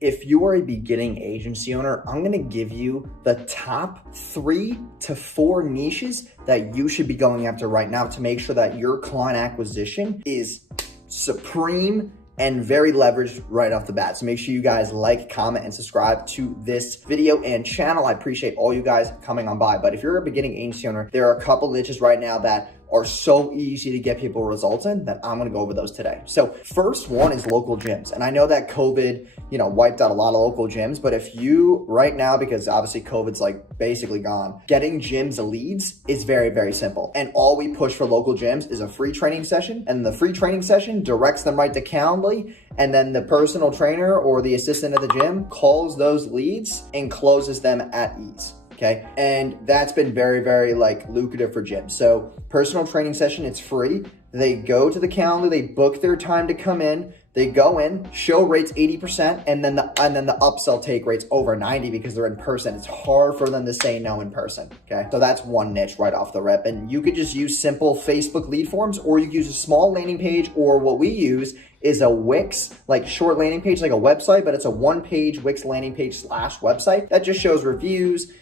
If you are a beginning agency owner, I'm gonna give you the top 3 to 4 niches that you should be going after right now to make sure that your client acquisition is supreme and very leveraged right off the bat. So make sure you guys like, comment, and subscribe to this video and channel. I appreciate all you guys coming on by. But if you're a beginning agency owner, there are a couple niches right now that are so easy to get people results in that I'm gonna go over those today. So first one is local gyms. And I know that COVID, wiped out a lot of local gyms, but if you right now, because obviously COVID's like basically gone, getting gyms leads is very, very simple. And all we push for local gyms is a free training session, and the free training session directs them right to Calendly, and then the personal trainer or the assistant at the gym calls those leads and closes them at ease. Okay. And that's been very, very lucrative for gyms. So personal training session, it's free. They go to the calendar, they book their time to come in, they go in, show rates 80%, and then the upsell take rates over 90 because they're in person. It's hard for them to say no in person. Okay. So that's one niche right off the rip. And you could just use simple Facebook lead forms, or you could use a small landing page, or what we use is a Wix, short landing page, like a website, but it's a one-page Wix landing page / website that just shows reviews,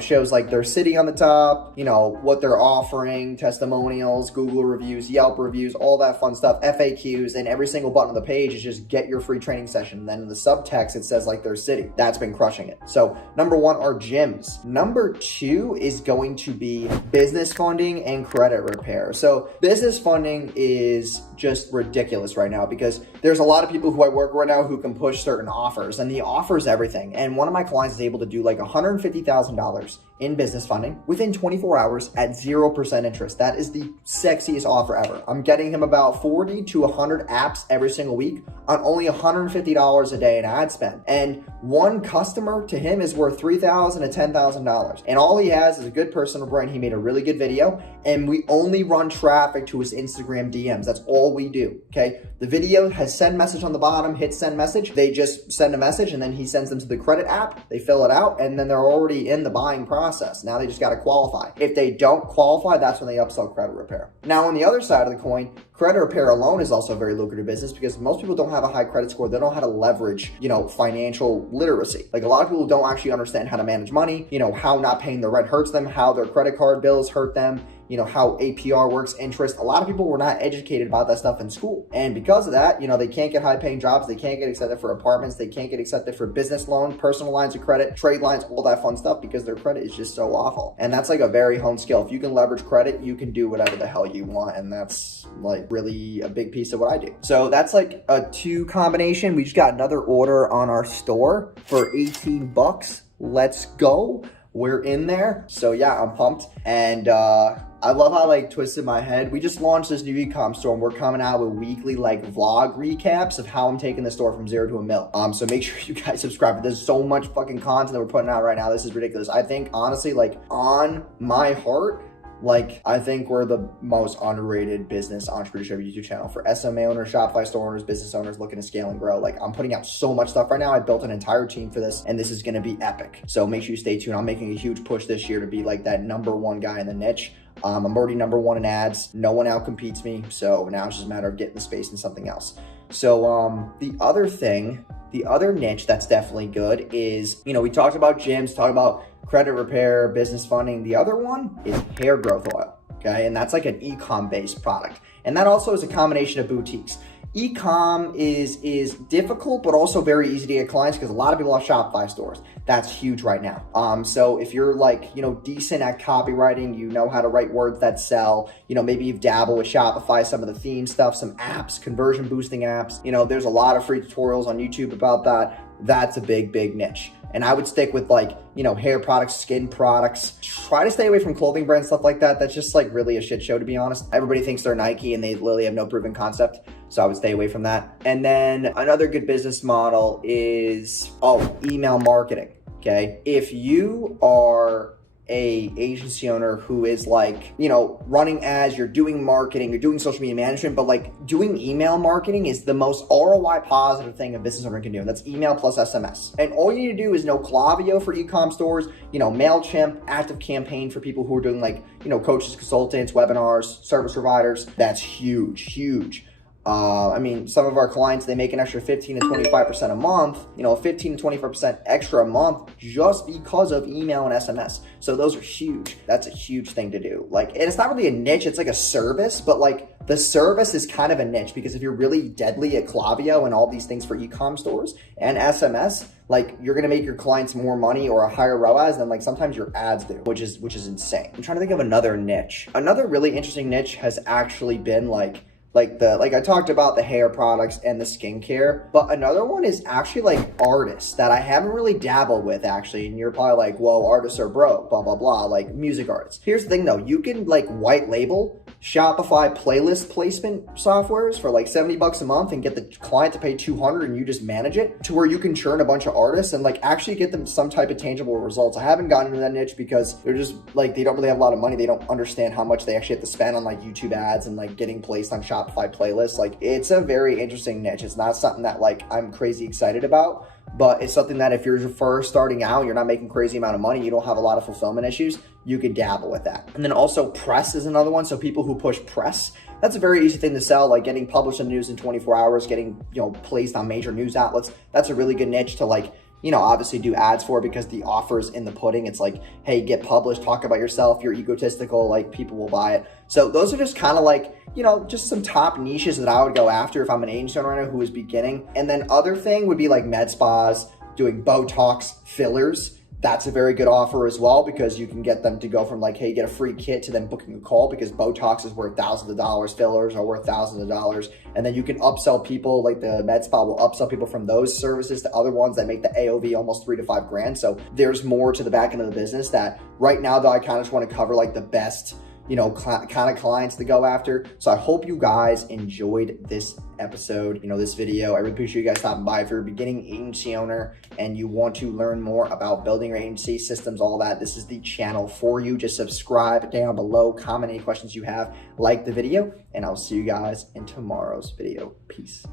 shows their city on the top, what they're offering, testimonials, Google reviews, Yelp reviews, all that fun stuff, FAQs, and every single button on the page is just get your free training session. And then in the subtext, it says their city. That's been crushing it. So number 1 are gyms. Number 2 is going to be business funding and credit repair. So business funding is just ridiculous right now because there's a lot of people who I work with right now who can push certain offers, and the offer is everything. And one of my clients is able to do $150,000 in business funding within 24 hours at 0% interest. That is the sexiest offer ever. I'm getting him about 40 to 100 apps every single week on only $150 a day in ad spend. And one customer to him is worth $3,000 to $10,000. And all he has is a good personal brand. He made a really good video, and we only run traffic to his Instagram DMs. That's all we do, okay? The video has send message on the bottom, hit send message. They just send a message, and then he sends them to the credit app. They fill it out, and then they're already in the buying process. Now they just got to qualify. If they don't qualify, that's when they upsell credit repair. Now on the other side of the coin, credit repair alone is also a very lucrative business because most people don't have a high credit score. They don't know how to leverage, financial literacy. A lot of people don't actually understand how to manage money, how not paying their rent hurts them, how their credit card bills hurt them, how APR works, interest. A lot of people were not educated about that stuff in school. And because of that, they can't get high paying jobs. They can't get accepted for apartments. They can't get accepted for business loan, personal lines of credit, trade lines, all that fun stuff because their credit is just so awful. And that's a very honed skill. If you can leverage credit, you can do whatever the hell you want. And that's really a big piece of what I do. So that's a 2 combination. We just got another order on our store for 18 bucks. Let's go. We're in there. So yeah, I'm pumped. And, I love how twisted my head. We just launched this new e-com store, and we're coming out with weekly vlog recaps of how I'm taking the store from 0 to a mil. So make sure you guys subscribe. There's so much fucking content that we're putting out right now. This is ridiculous. I think honestly, on my heart, I think we're the most underrated business entrepreneurship YouTube channel for SMMA owners, Shopify store owners, business owners looking to scale and grow. I'm putting out so much stuff right now. I built an entire team for this, and this is going to be epic. So make sure you stay tuned. I'm making a huge push this year to be that number 1 guy in the niche. I'm already number 1 in ads. No one outcompetes me. So now it's just a matter of getting the space in something else. So the other niche that's definitely good is, we talked about gyms, talked about credit repair, business funding. The other one is hair growth oil, okay? And that's an e-com based product. And that also is a combination of boutiques. E-com is difficult, but also very easy to get clients because a lot of people have Shopify stores. That's huge right now. So if you're decent at copywriting, you know how to write words that sell, maybe you've dabbled with Shopify, some of the theme stuff, some apps, conversion boosting apps. There's a lot of free tutorials on YouTube about that. That's a big, big niche. And I would stick with hair products, skin products. Try to stay away from clothing brands, stuff like that. That's just really a shit show, to be honest. Everybody thinks they're Nike and they literally have no proven concept. So I would stay away from that. And then another good business model is, email marketing, okay? If you are a agency owner who is running ads, you're doing marketing, you're doing social media management, but doing email marketing is the most ROI positive thing a business owner can do. And that's email plus SMS. And all you need to do is know Klaviyo for e-com stores, MailChimp, ActiveCampaign for people who are doing coaches, consultants, webinars, service providers. That's huge, huge. I mean, some of our clients, they make an extra 15 to 25% a month, 15 to 25% extra a month just because of email and SMS. So those are huge. That's a huge thing to do. Like, and it's not really a niche, it's like a service, but like the service is kind of a niche because if you're really deadly at Klaviyo and all these things for e-com stores and SMS, like you're going to make your clients more money or a higher ROAS than like sometimes your ads do, which is insane. I'm trying to think of another niche. Another really interesting niche has actually been like I talked about the hair products and the skincare, but another one is actually like artists that I haven't really dabbled with actually. And you're probably like, whoa, artists are broke, blah, blah, blah, like music artists. Here's the thing though, you can like white label Shopify playlist placement softwares for like 70 bucks a month and get the client to pay 200 and you just manage it to where you can churn a bunch of artists and like actually get them some type of tangible results. I haven't gotten into that niche because they're just like, they don't really have a lot of money. They don't understand how much they actually have to spend on like YouTube ads and like getting placed on Shopify playlists. Like it's a very interesting niche. It's not something that like I'm crazy excited about, but it's something that if you're first starting out, you're not making crazy amount of money, you don't have a lot of fulfillment issues, you could dabble with that. And then also press is another one. So people who push press, that's a very easy thing to sell, like getting published in the news in 24 hours, getting, placed on major news outlets. That's a really good niche to like, obviously do ads for because the offer's in the pudding. It's like, hey, get published, talk about yourself, you're egotistical, like people will buy it. So those are just kind of like, just some top niches that I would go after if I'm an agency owner who is beginning. And then other thing would be like med spas, doing Botox fillers. That's a very good offer as well because you can get them to go from like, hey, get a free kit to then booking a call because Botox is worth thousands of dollars, fillers are worth thousands of dollars. And then you can upsell people, like the med spa will upsell people from those services to other ones that make the AOV almost 3 to 5 grand. So there's more to the back end of the business that right now though, I kind of just want to cover like the best kind of clients to go after. So I hope you guys enjoyed this episode, this video. I really appreciate you guys stopping by. If you're a beginning agency owner and you want to learn more about building your agency systems, all that, this is the channel for you. Just subscribe down below, comment any questions you have, like the video, and I'll see you guys in tomorrow's video. Peace.